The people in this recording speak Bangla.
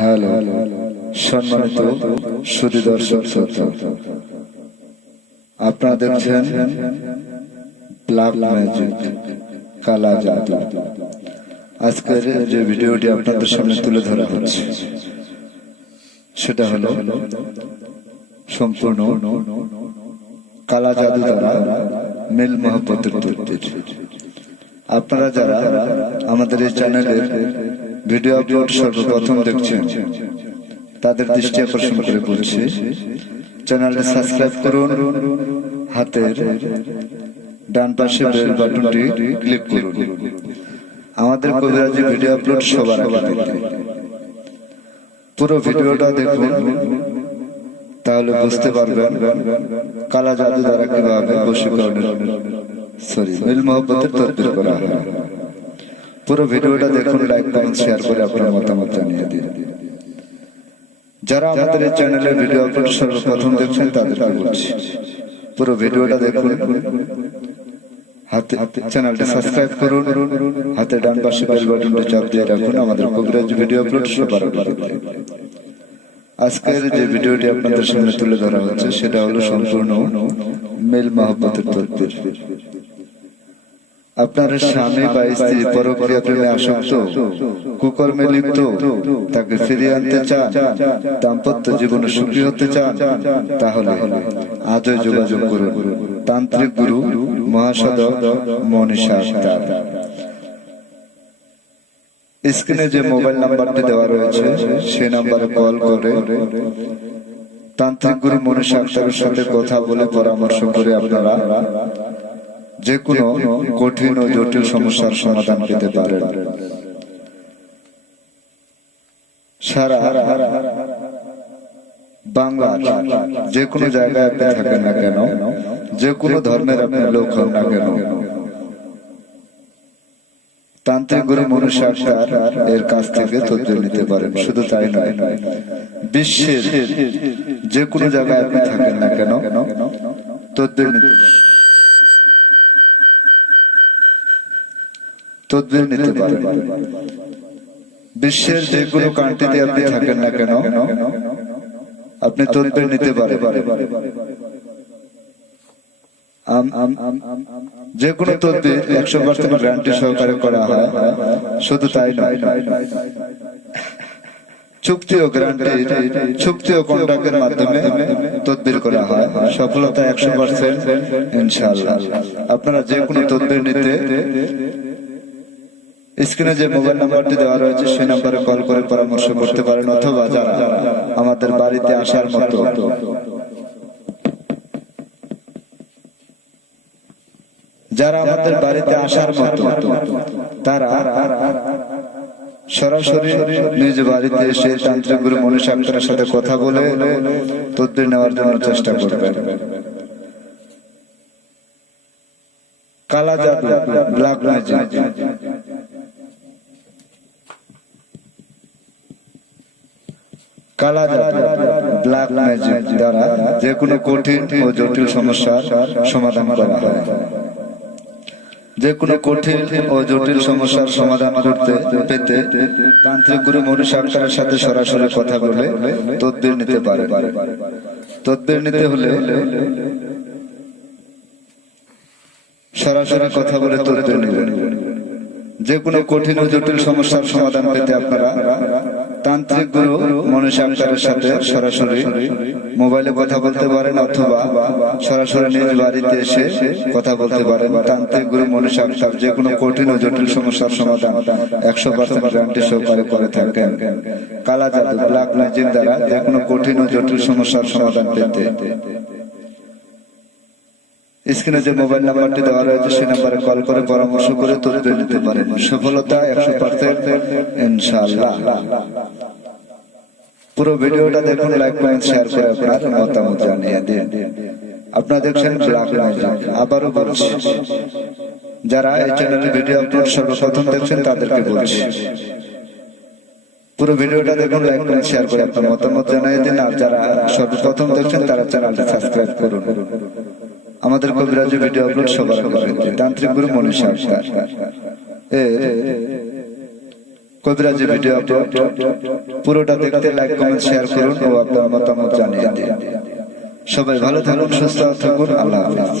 হ্যালো সম্মানিত সুধী দর্শক শ্রোতা, আপনারা দেখছেন ব্ল্যাক ম্যাজিক কালা জাদু। আজকের যে ভিডিওটি আপনাদের সামনে তুলে ধরা হচ্ছে সেটা হলো সম্পূর্ণ কালা জাদু দ্বারা মিল মহব্বতের তদ্বির। আপনারা যারা আমাদের এই চ্যানেলের ভিডিও আপলোড সর্বপ্রথম দেখছেন তাদের দৃষ্টি আকর্ষণ করে বলছি, চ্যানেলটি সাবস্ক্রাইব করুন, হাতের ডান পাশে বেল বাটনটি ক্লিক করুন। আমাদের কবিরাজি ভিডিও আপলোড সবার আগে দেখতে পুরো ভিডিওটা দেখুন, তাহলে বুঝতে পারবেন কালা জাদু দ্বারা কিভাবে বশীকরণের মিল মহব্বতের তদ্বির করা হয়। পুরো ভিডিওটা দেখুন, লাইক কমেন্ট শেয়ার করে আপনার মতামত জানিয়ে দিন। যারা আমাদের এই চ্যানেলের ভিডিও আপলোড সর্বপ্রথম দেখছেন তাদেরকে বলছি, পুরো ভিডিওটা দেখুন, চ্যানেলটি সাবস্ক্রাইব করুন, হাতে ডান পাশে বেল বাটনটি চাপ দিয়ে রাখুন আমাদের কবিরাজি ভিডিও আপলোড সবার আগে দেখতে। আজকের যে ভিডিওটি আপনাদের সামনে তুলে ধরা হচ্ছে সেটা হলো সম্পূর্ণ মিল মহব্বতের তদ্বির। আপনার স্বামী বা স্ত্রী পরক্রিয়া প্রেমে আসক্ত, কুকর্মে লিপ্ত, তাকে ফিরিয়ে আনতে চান, দাম্পত্য জীবনে সুখী হতে চান, তাহলে আজই যোগাযোগ করুন তান্ত্রিক গুরু মহাসাধক মনীষা আক্তার। স্ক্রিনে যে মোবাইল নাম্বারটি দেওয়া রয়েছে সেই নাম্বারে কল করে তান্ত্রিক গুরু মনীষা আক্তারের সাথে কথা বলে পরামর্শ করে আপনারা যে কোনো কঠিন ও জটিল সমস্যার সমাধান পেতে পারেন। সারা বাংলার যে কোনো জায়গায় আপনি থাকেন না কেন, যে কোনো ধর্মের আপনি লোক হন না কেন, তান্ত্রিক গুরু মনীষা আক্তার এর কাছ থেকে তদ্বির নিতে পারেন। শুধু তাই নয়, বিশ্বের যে কোনো জায়গায় আপনি থাকেন না কেন তদ্বির নিতে পারেন। বিশ্বের যে কোনো কান্ট্রিতে আপনি থাকেন না কেন আপনি তদ্বির নিতে পারেন। যে কোনো তদ্বির 100% গ্যারান্টি সহকারে করা হয়। শুধু তাই নয়, চুক্তি ও গ্যারান্টি, চুক্তি ও কন্ট্রাক্টের মাধ্যমে তদ্বির করা হয়। সফলতা 100% ইনশাআল্লাহ। আপনারা যে কোনো তদ্বির নিতে স্ক্রিনে যে মোবাইল নাম্বারটি দেওয়া রয়েছে সেই নাম্বারে কল করে পরামর্শ করতে পারেন, অথবা যারা আমাদের বাড়িতে আসার মতো তারা সরাসরি নিজ বাড়িতে এসে তান্ত্রিক গুরু মনীষা আক্তারের সাথে কথা বলে তদ্বির নেওয়ার জন্য চেষ্টা করবেন। কালা জাদু, ব্ল্যাক ম্যাজিক, কালা জাদু, ব্ল্যাক ম্যাজিক দ্বারা যে কোনো কঠিন ও জটিল সমস্যার সমাধান করা হয়। যে কোনো কঠিন ও জটিল সমস্যার সমাধান করতে পেতে তান্ত্রিক গুরু মনীষা আক্তারের সাথে সরাসরি কথা বলে তদ্বির নিতে পারে। তদ্বির নিতে হলে সরাসরি কথা বলে তদ্বির নেবেন। যে কোনো কঠিন ও জটিল সমস্যার সমাধান পেতে আপনারা তান্ত্রিক গুরু মনীষা আক্তারের সাথে সরাসরি মোবাইলে কথা বলতে পারেন, অথবা সরাসরি নিজ বাড়িতে এসে কথা বলতে পারেন। তান্ত্রিক গুরু মনীষা আক্তার যে কোনো কঠিন ও জটিল সমস্যার সমাধান 100% গ্যারান্টি সহকারে করে থাকেন। কালা জাদু, ব্ল্যাক ম্যাজিক দ্বারা যে কোনো কঠিন ও জটিল সমস্যার সমাধান পেতে স্ক্রিনে যে মোবাইল নাম্বারটি দেওয়া রয়েছে সেই নাম্বারে কল করে পরামর্শ করে তদ্বির নিতে পারেন। সফলতা 100% ইনশাআল্লাহ। পুরো ভিডিওটা দেখুন, লাইক কমেন্ট শেয়ার করে আপনার মতামত জানিয়ে দিন। আপনারা দেখছেন ব্ল্যাক ম্যাজিক। আবারও বলছি, যারা এই চ্যানেলে ভিডিও আপলোড সর্বপ্রথম দেখছেন তাদেরকে বলছি, পুরো ভিডিওটা দেখুন, লাইক কমেন্ট শেয়ার করে আপনার মতামত জানিয়ে দিন। আর যারা সর্বপ্রথম দেখছেন তারা চ্যানেলটি সাবস্ক্রাইব করুন। আমাদের কবিরাজি ভিডিও আপলোড সবার আগে তান্ত্রিক গুরু মনীষা আক্তার। কবিরাজি ভিডিও আপলোড, পুরোটা দেখতে লাইক কমেন্ট শেয়ার করুন ও আপনার মতামত জানিয়ে দিন। সবাই ভালো থাকুন, সুস্থ থাকুন, আল্লাহ হাফেজ।